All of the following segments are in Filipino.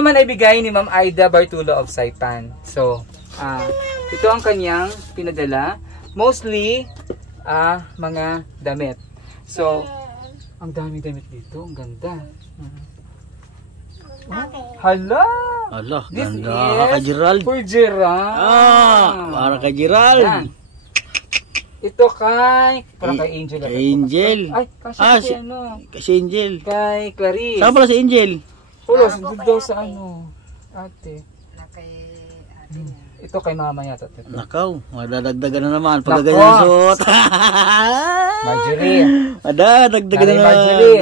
naman ay bigay ni Ma'am Aida Bartulo of Saipan. So, ito ang kanyang pinadala. Mostly, mga damit. So, ang dami damit dito. Ang ganda. Hala! Hala, This ganda is ka Gerald. for Gerald. Para kay Gerald. Yan. Ito para kay Angel. Kay Angel. Ay, kasi kay Kasi Angel. Kay Clarice. Saan pala si Angel? Pulos, doon daw sa ate. Kay ate niya. Ito kay mama yata. Nakaw, madadagdagan na naman pag ganyan suot. Marjorie. Madadagdagan na naman. Marjorie.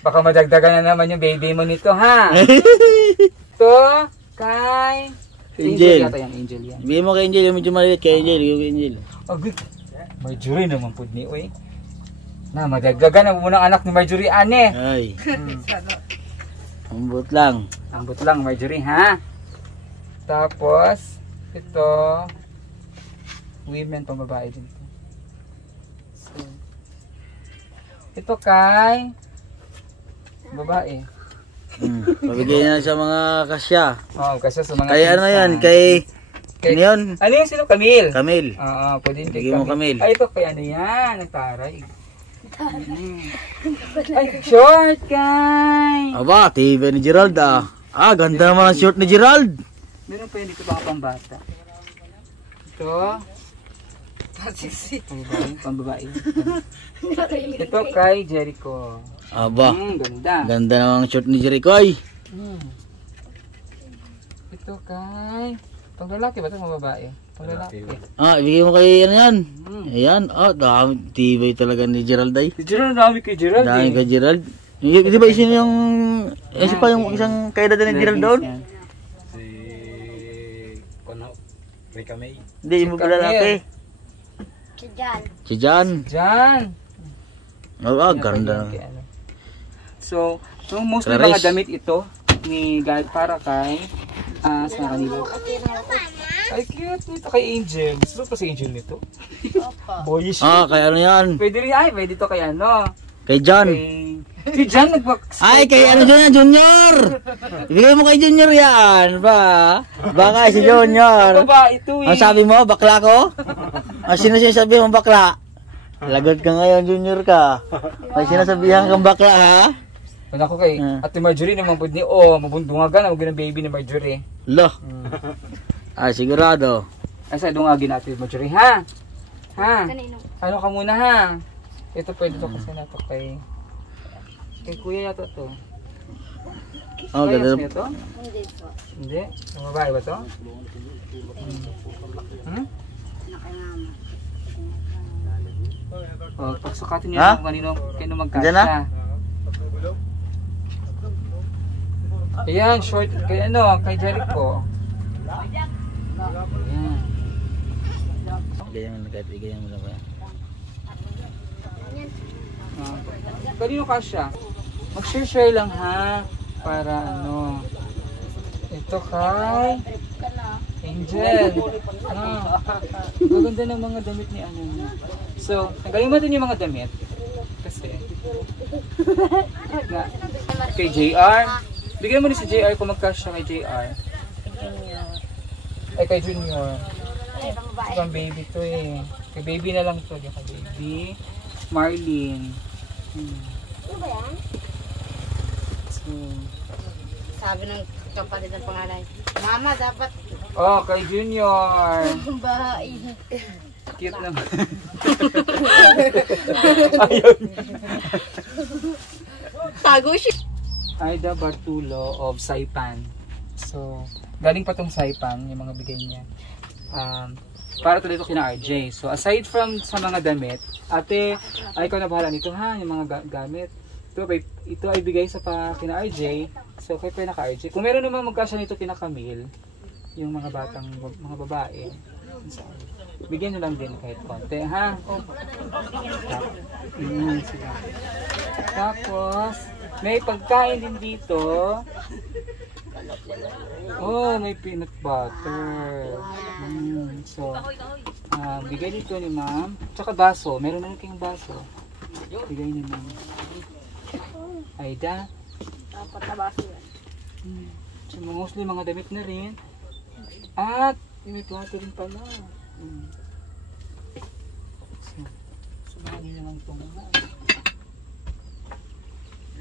Baka madagdagan na naman yung baby mo nito, ha? Ito kay Angel. Yata yan, Angel yan. Bigyan mo kay Angel, yung medyo maliit kay Angel. Yung Angel. Agad. Marjorie naman po ni Uy. Na, madagdagan ang unang anak ni Marjorie, ane. Ay. Ambot lang. Ambot lang, Marjorie, ha? Tapos, ito, women pang babae din. So, ito kay babae. Pabigay na sa mga kasya. Oo, kasi sa mga Kay ano yan, kay ano yun? Ano yung sino? Camille. Camille. Oo, pwede din kay Bigay mo Camille. Ay, ito kay ano yan, nagtaray. Ay, short kay. Aba, TV ni Gerald ganda naman ang short ni Gerald. Meron pa yun dito baka pambata. Ito. Pambabae. Ito kay Jericho. Aba, Ganda. ganda naman ang short ni Jericho ay. Ito kay panglalaki ba ito mababae? Panglalaki. Ibigay mo kay ano yan. Ayan, dami tibay talaga ni Gerald ay. Si Gerald, dami kay Gerald. Dami kay Gerald. Di ba isin yung pa yung isang kaedad ni Gerald doon? May kamay. Hindi, yung lalaki. Si Jan. Jan. Ganda. So mostly Clarice. mga damit ito ni God para kay sa kanila. Ay, cute nito kay Angel. Gusto pa si Angel nito. Boyish. Kay ano yan? Pwede rin, pwede to kay ano. Kay John. Si John Ay, kay ano dyan, Junior! Ibigay mo kay Junior yan, ba? Baka si Junior. Ito ba, ito Ang sabi mo, bakla ko? Sino sinasabi mo bakla? Lagot ka ngayon, Junior ka. May sinasabihan kang bakla, ha? Kung ako kay Ate Marjorie naman po ni, mabundungagan ang mga baby ni Marjorie. Lo. Sigurado. Ay, sa dungagin natin Marjorie, ha? Ha? Ano ka muna, ha? Ito pwede to kasi na to kay kuya yata to. Ganda. Ito? Hindi? Ang babae ba to? Pagsukatin niya kung kanino magkasya. Ayan, short. Kay kay Jericho. Ayan. Bigyan mo lang ba? Kanino kasya? Mag-share lang ha. Para ito kay Angel. Maganda ng mga damit ni niya. So, tanggalin natin yung mga damit. Kasi kay JR. Bigyan mo rin si JR kung magkasya kay JR. Ay, kay Junior. Ito baby to Kay baby na lang to. Kay baby. Marlene. Ano ba yan? Sabi ng kapatid ng panganay, Mama, dapat... kay Junior. Bahay. Cute naman. Ayun. Tago siya. Aida Bartulo of Saipan. So, galing pa tong Saipan, yung mga bigay niya. Para to dito kina RJ. So, aside from sa mga damit, ate, ikaw na bahala nito ha, yung mga gamit. Ito ay bigay sa kina RJ. So, kay naka RJ. Kung meron naman magkasya nito kina Camille, yung mga babae, bigyan nyo lang din kahit konti, ha? Tapos, may pagkain din dito. May peanut butter. So, bigay dito ni ma'am. Tsaka baso. Meron na kayong baso. Bigay ni ma'am. Aida. Dapat na baso yan. So, mostly mga damit na rin. At, may plato rin pala. So, sumahan nyo naman itong mga.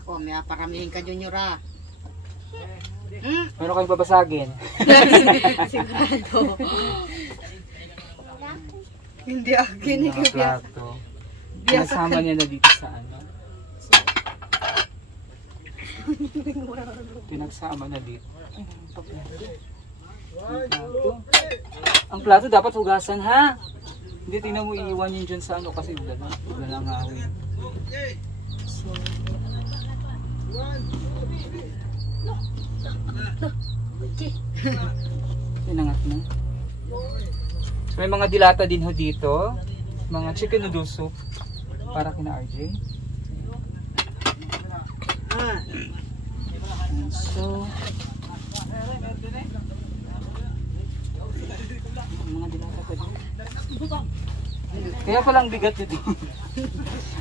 Ako, may paramihin ka, Junior, ah. Meron kayong babasagin. Sigurado. Hindi akin. Mga plato. Pinasama niya na dito sa ano. Pinagsama na dito. Ang plato dapat hugasan, ha? Hindi, tingnan mo, iiwan yun dyan sa ano kasi lalangawin. So, pinangat na. So, may mga dilata din ho dito. Mga chicken noodle soup para kina RJ. And so, mga dilata pa din. Kaya palang bigat dito.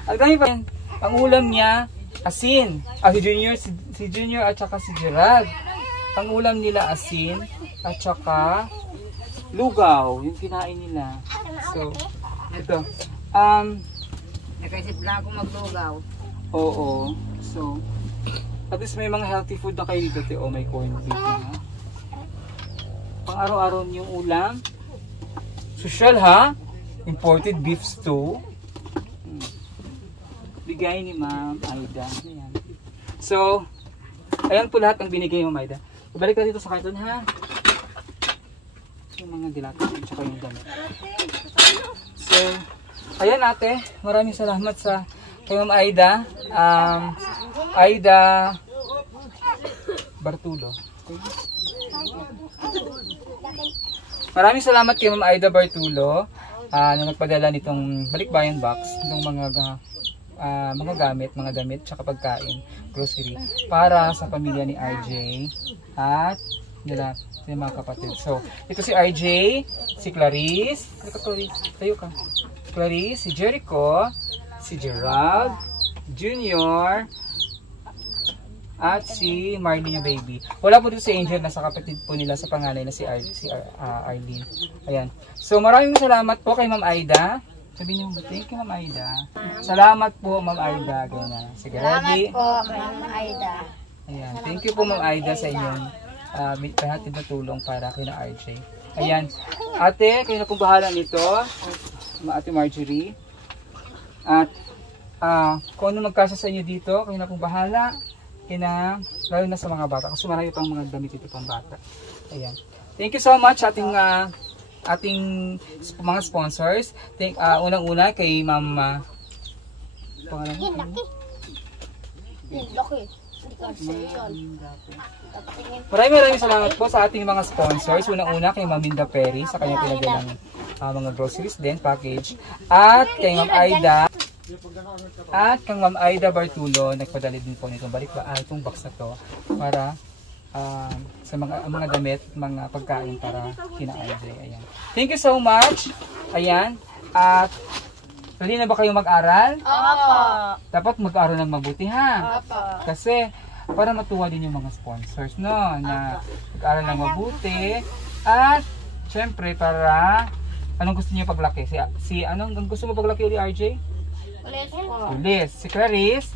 Ang dami pa yan. Ang ulam niya, asin. Si Junior at saka si Gerald. Ang ulam nila asin at saka lugaw, yung kinain nila. So, ito. Nakaisip lang ako maglugaw. Oo. So, at least may mga healthy food na kayo dito. Oh, may corned beef na. Pang araw-araw yung ulam. Social, ha? Imported beef stew. Bigay ni Ma'am Aida. Ayan. So, ayan po lahat ang binigay ni Ma'am Aida. Ibalik na dito sa karton, ha? Yung mga dilata at saka yung damit. So, ayan ate. Maraming salamat sa kay Ma'am Aida. Aida Bartulo. Maraming salamat kay Ma'am Aida Bartulo na nagpadala nitong balikbayan box, itong mga gamit, mga damit, tsaka pagkain, grocery, para sa pamilya ni RJ at nila mga kapatid. So, ito si RJ, si Clarice, tayo ka. Clarice, si Jericho, si Gerald, Junior, at si Marlene yung baby. Wala po dito si Angel, nasa kapatid po nila sa panganay na si Arlene. Ayan. So maraming salamat po kay Ma'am Aida. Sabihin niyo, thank you Ma'am Aida. Salamat po Ma'am Aida. Ganyan. Sige, ready? Salamat po, Ma'am Aida. Ayan. Thank you po Ma'am Aida sa inyong pahatid na tulong para kay na RJ. Ayan. Ate, kayo na pong bahala nito. Ate Marjorie. At kung ano magkasa sa inyo dito, kayo na pong bahala. Lalo na sa mga bata. Kasi marami pang mga damit ito pang bata. Ayan. Thank you so much ating mga sponsors. Unang-una kay Ma'am pangalan mo? Maraming salamat po sa ating mga sponsors. Unang-una kay Ma'am Minda Perry sa kanyang pinadalang mga groceries din, package. At kay Ma'am Aida. At kang Ma'am Aida Bartulo, nagpadala din po nitong itong box na to para sa mga damit, mga pagkain para kina RJ. Ayan. Thank you so much. Ayan. At ready na ba kayo mag-aral? Opo. Dapat mag-aral ng mabuti, ha? Opo. Kasi para matuwa din yung mga sponsors, no? Na mag-aral ng mabuti. At syempre para anong gusto niyo paglaki? Anong gusto mo paglaki ulit, RJ? Ulit po. Pulis. Si Clarice?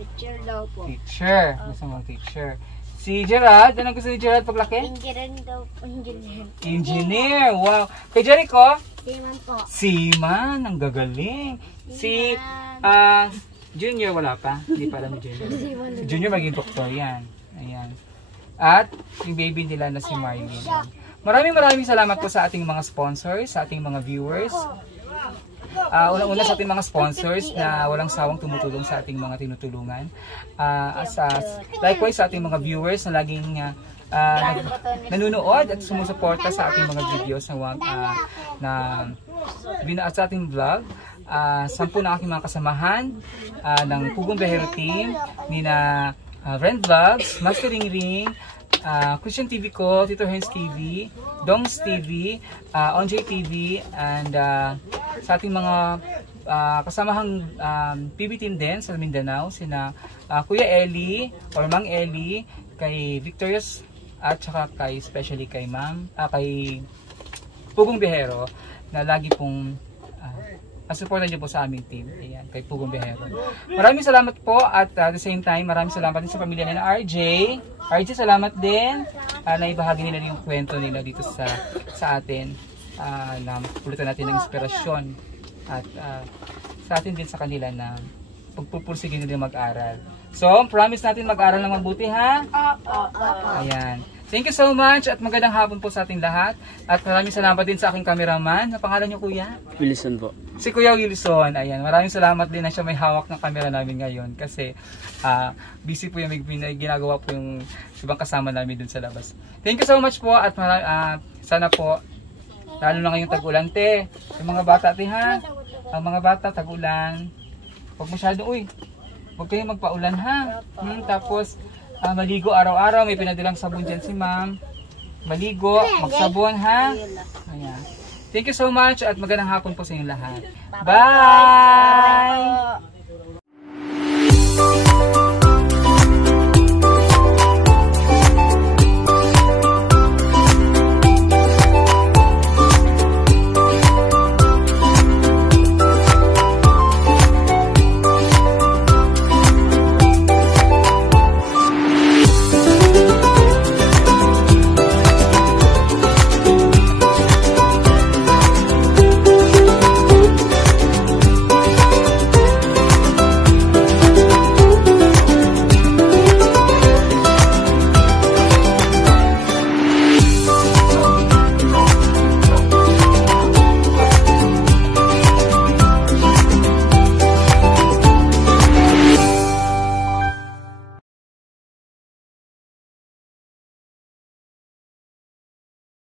Teacher daw po. Teacher. Gusto mo teacher. Si Gerald, anong gusto ni Gerald paglaki? Engineer daw po. Engineer. Engineer. Wow. Kay Jericho? Siman po. Seaman. Ang gagaling. Si Junior, wala pa. Hindi pa alam ni Junior. Si Junior maging doktor yan. Ayan. At yung baby nila na si Marlene. Maraming salamat po sa ating mga sponsors, sa ating mga viewers. Unang-una sa ating mga sponsors na walang sawang tumutulong sa ating mga tinutulungan. Likewise sa ating mga viewers na laging nanonood at sumusuporta sa ating mga videos sa ating vlog. 10 na aking mga kasamahan ng Pugong Behero Team, nina Ren Vlogs, Mastering Ring, Christian TV ko, Tito Hens TV, Dongs TV, Onjay TV, and sa ating mga kasamahang PB team din sa Mindanao, sina Kuya Eli or Mang Eli, kay Victorious at saka kay especially kay Ma'am, kay Pugong Bihero na lagi pong supportan niyo po sa aming team. Ayan, kay Pugong Bihero. Maraming salamat po at at the same time, maraming salamat din sa pamilya nila RJ. RJ, salamat din na ibahagi nila yung kwento nila dito sa atin na pulutan natin ng inspirasyon at sa atin din sa kanila na pagpupursigin nila mag-aral. So, promise natin mag-aral ng mabuti ha? Ayan. Thank you so much at magandang hapon po sa ating lahat. At maraming salamat din sa aking cameraman. Ang pangalan niyo, Kuya? Wilson po. Si Kuya Wilson. Ayan, maraming salamat din na siya may hawak ng camera namin ngayon kasi busy po yung ginagawa po yung ibang kasama namin dun sa labas. Thank you so much po at sana po lalo na ngayong tag-ulan, te. Yung mga bata, te, ha? Ang mga bata, tag-ulan. Huwag masyado, huwag kayong magpa-ulan, ha? Tapos, maligo araw-araw. May pinadilang sabon dyan si ma'am. Maligo, magsabon, ha? Ayan. Thank you so much at magandang hapon po sa inyong lahat. Bye!